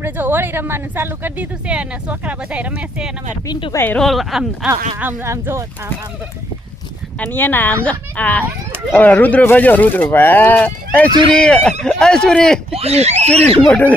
આપણે જો હોળી રમવાનું ચાલુ કરી દીધું છે અને છોકરા બધા રમે છે અને અમારા પિન્ટુભાઈ રોલ આમ આમ આમ જો આમ આમ અને એના આમ જો આ. રુદ્રભાઈ જો રુદ્રભાઈ. એ સુરી એ સુરી સુરી મોટું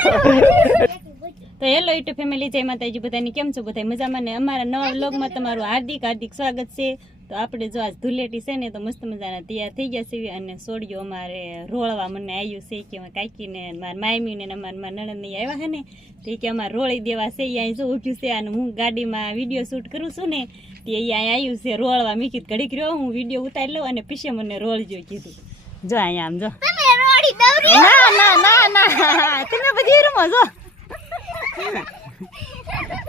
તો હેલો યુટ્યુબ ફેમિલી જય માતાજી બધાની. કેમ છો બધા મજામાં ને? અમારા નવા વ્લોગમાં તમારું હાર્દિક હાર્દિક સ્વાગત છે. તો આપણે જો આજ ધુલેટી છે ને તો મસ્ત મજાના તૈયાર થઈ ગયા છે અને સોડિયો અમારે રોળવા મને આવ્યું છે કે અમારે કાકીને મારા માયમીને અને અમારા મારા નણંદ નહીં આવ્યા છે ને તો એ કે અમારે રોળી દેવા છે એ અહીં જો ઉઠ્યું છે અને હું ગાડીમાં વીડિયો શૂટ કરું છું ને તે એ અહીં આવ્યું છે રોળવા. મેં કીધું ઘડીક રહ્યો હું વીડિયો ઉતારી લઉં અને પીછે મને રોળજો કીધું. જો અહીંયા આમ જો. ના ના ના ના. તમે બધી રમો જો.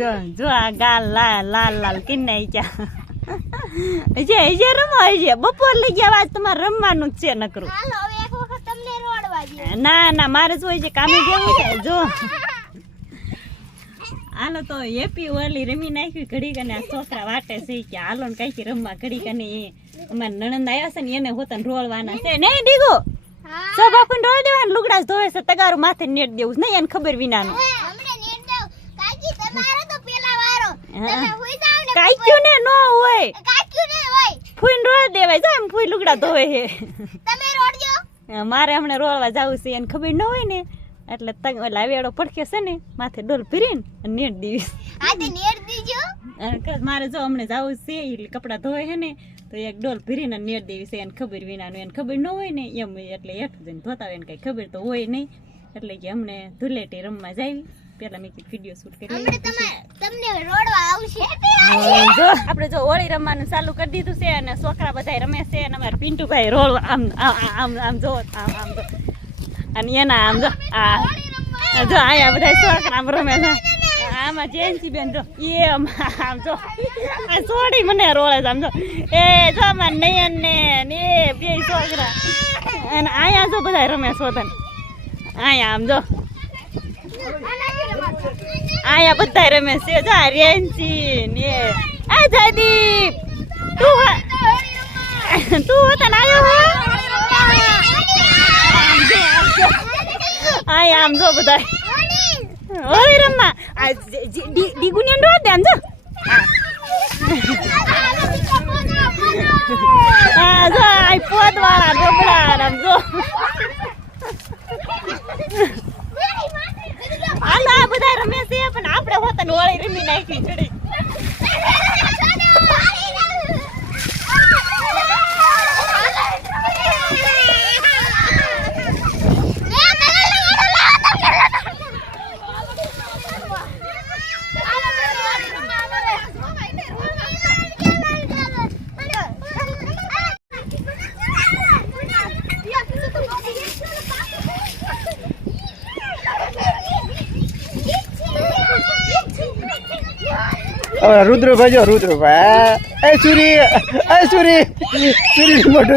જો જો આ ગાલ લાલ લાલ લાલ કિન્ને ક્યાં હજે હજે રમો હજે બપોર લઈ ગયા આજ તમારે રમવાનું જ છે નકરું. ના ના મારે શું હોય છે કામે કેવું છે. જો. હાલો તો એપી ઓલી રમી નાખ્યું ઘડી કને આ છોકરા વાટે છે કે હાલો ને કંઈક રમવા ઘડી અને એ અમારા નણંદ આવ્યા છે ને એને હોતન રોળવાના છે. નહીં હા. સો બાપુને રોળ દેવાનું લુગડા ધોવે છે તગારું માથે નેટ દેવું. નહીં એને ખબર વિનાનું. તમારો તમે ને નો હોય. કાક્યું ને હોય. ફૂઈન રોળ દેવાય. જાય એમ ફૂઈ લુગડા ધોવે હે તમે રોડજો. મારે હમણાં રોળવા જાવું છે એને ખબર ન હોય ને. એટલે તંગ ઓલા વેડો પડખે છે ને માથે ડોલ ભરીને અને નેટ દેવીશ. આજે તે નેટ દીજો. મારે જો હમણે જવું છે એટલે કપડાં ધોવે હે ને તો એક ડોલ ભરીને નેટ દેવી છે એને ખબર વિનાનું એને ખબર ન હોય ને એમ એટલે હેઠું જઈને ધોતા હોય એને કઈ ખબર તો હોય નહીં. એટલે કે અમને ધુલેટી રમવા જાવી. પેલા મેં કીધું વીડિયો શૂટ કરી તમને રોડવા આવશે. જો આપણે જો હોળી રમવાનું ચાલુ કરી દીધું છે અને છોકરા બધા રમે છે અને અમારે પિન્ટુભાઈ રોલ આમ આમ આમ જો આમ આમ જો. અને એના આમ જો આ જો અહીંયા બધા છોકરા રમે છે. આમાં બેન જો એ આમ જો. આ છોડી મને રોળે આમ જો. એ જો અમાર નયન ને એ બે છોકરા. અને અહીંયા જો બધા રમે શોધન અહીંયા આમ જો. આયા બધા રમે છે. જો રેન્સી ને આ જયદીપ. તું તું હોતા ના આવ્યો હો? આયા આમ જો બધા હોળી રમવા. આ જે- ને ડો દે આમ જો. આ જો આ પોત વાળા ઢોબળા આમ હાલો આ બધા રમે છે પણ આપણે હોતા ને रुद्र भाइ जो रुद्र भा ए सुरी ए सुरी सुरी मोटो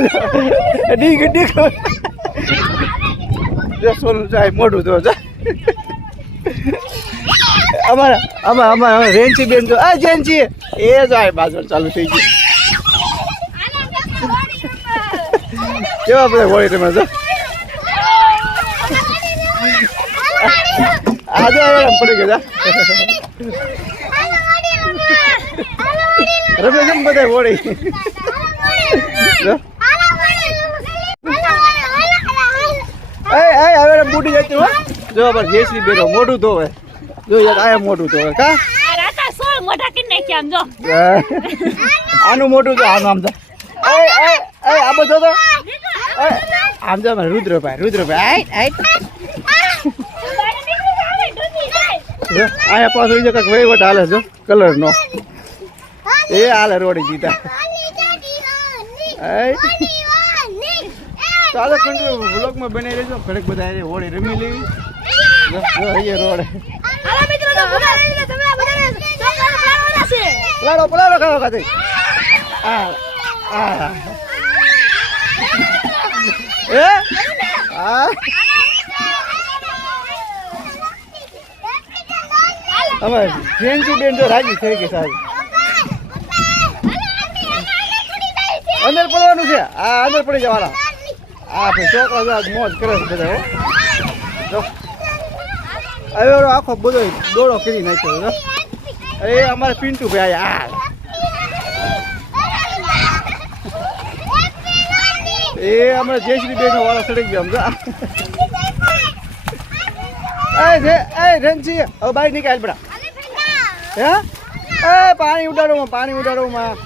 आमा आमा रेन्ची बेन्चो ए जेन्ची ए जाए बाजु चल्नु त्यही त्यो आफूलाई वरिटमा छ आज परेको રમે કેમ બધા એ એ હવે બુડી જતી હો જો પર જેસી બેરો મોઢું ધોવે. જો યાર આયા મોઢું ધોવે કા? આનું મોઢું તો આનું આમ તો આ બધો તો આમ તો રુદ્રભાઈ રુદ્રભાઈ આઈ આઈ આયા પાછો જો કાંઈક વહીવટ હાલે જો કલર નો. એ હાલે રોડી જીતા. આઈ ચાલો કંટ્રોલ બ્લોગમાં બની રહેજો. ઘડીક બધા હારે હોળી રમી લેવી. અહીંયા રોડે. પલાળો પલાળો ખાવા ખાતે. આ આ એ આ અમે જેન્સી બેન તો રાજી થઈ ગઈ સારી અંદર પડવાનું છે. આ અંદર પડી જવાના આ ભાઈ છોકરા મોજ કરે છે બધા હવે આખો બધો દોડો કરી નાખ્યો એ અમારે પિન્ટુ ભાઈ આ. એ અમારે જયશ્રી બેન વાળા સડી ગયો સમજા રણજી, હવે બાઈ નીકળ બડા હે? પાણી ઉડાડો પાણી ઉડાડો, માં.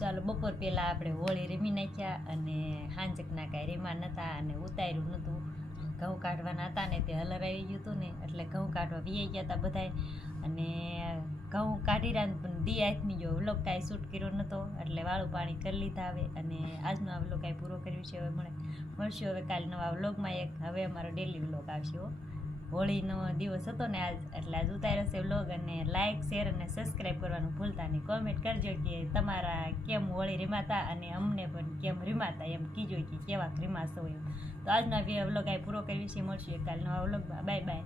ચાલો, બપોર પહેલાં આપણે હોળી રમી નાખ્યા અને હાંજકના કાંઈ રેમા નહોતા અને ઉતાર્યું નહોતું ઘઉં કાઢવાના હતા ને તે હલર આવી ગયું હતું ને, એટલે ઘઉં કાઢવા વી ગયા હતા બધાય. અને ઘઉં કાઢી રહ્યા પણ દી આથમી ગયો. વ્લોગ કાંઈ શૂટ કર્યો નહોતો એટલે વાળું પાણી કરી લીધા હવે. અને આજનો આ વ્લોગ કાંઈ પૂરો કર્યું છે, હવે મળે. મળશું હવે કાલે નવા વ્લોગમાં એક. હવે અમારો ડેલી વ્લોગ આવશે, હો. હોળીનો દિવસ હતો ને આજ, એટલે આજ ઉતાર્યો છે વ્લોગ અને લાઇક શેર અને સબસ્ક્રાઈબ કરવાનું ભૂલતા નહીં. કોમેન્ટ કરજો કે તમારા કેમ હોળી રીમાતા અને અમને પણ કેમ રીમાતા? એમ કીજો કે કેવા રીમાશો એમ. તો આજનો વ્લોગ આ પૂરો કરવી છે મળશું કાલનો આ નવા બાય બાય